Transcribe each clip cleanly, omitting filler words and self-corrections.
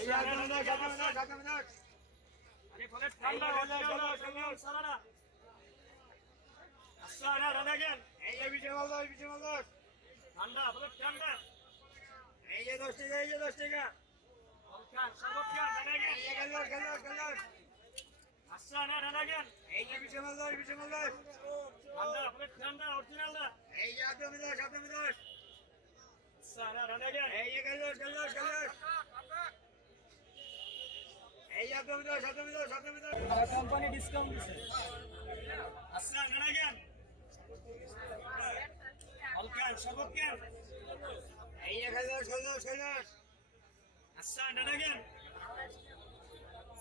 এই আরে ফলে ঠান্ডা সারাটা আচ্ছা না দাদা কেন এই যে বিছে মাল ঠান্ডা ফলে ঠান্ডা এই যে 10 টাকা অলকান সর্বত খান দাদা কেন এই গেল আচ্ছা না দাদা কেন এই যে বিছে মাল ঠান্ডা ফলে ঠান্ডা অরিজিনাল না এই যে আপনি 10 আচ্ছা না দাদা কেন এই যে গেল এই যে আপনি 10 কোম্পানি ডিসকাউন্ট দিছে আচ্ছা না কেন অলকান সর্বত খান এই যে গেল আচ্ছা দাদা কেন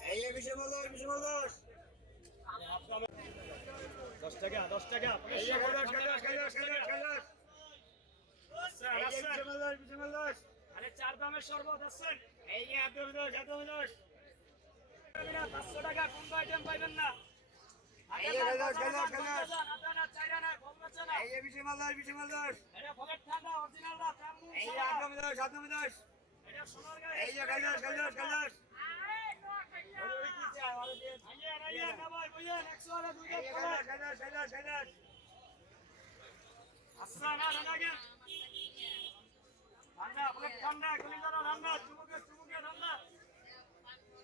এই যে বিছে মাল 10 টাকা এই যে গেল আরে চার দামের শরবত আছেন এই যে আপনি 10 500 টাকা কোন আইটেম পাইবেন না এই যে গেল এই যে বিছে মাল 10 এটা ফলের ঠান্ডা অরিজিনাল না প্রামু এই যে আপনি 10 এটা সোনার গায়ে এই যে গেল ওই কি চাই আর দিয়ে আইয়া না ভাই বুঝেন 100 আর 2 টাকা আচ্ছা না লাগে ঠান্ডা কলিজাটা ঠান্ডা চুমুকে ঠান্ডা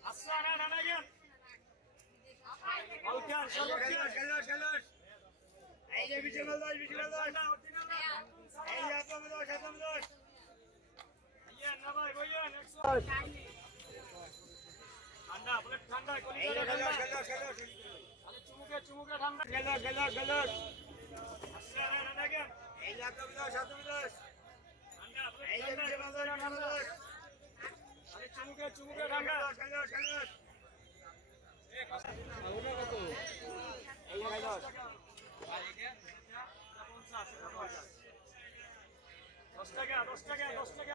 আচ্ছা না লাগে অলকান সর্বক্ষণ এই যে বিছে মাল 10 এই যে আপনি 10 আইয়া না ভাই বুঝেন 100 ঠান্ডা বলে ঠান্ডা কলিজাটা ঠান্ডা আরে চুমুকে ঠান্ডা গেল আচ্ছা না লাগে এই যে আপনি 10 ঠান্ডা এই যে বিছে মাল 10 আরে চুমুকে ঠান্ডা এই যে গেল 10 টাকা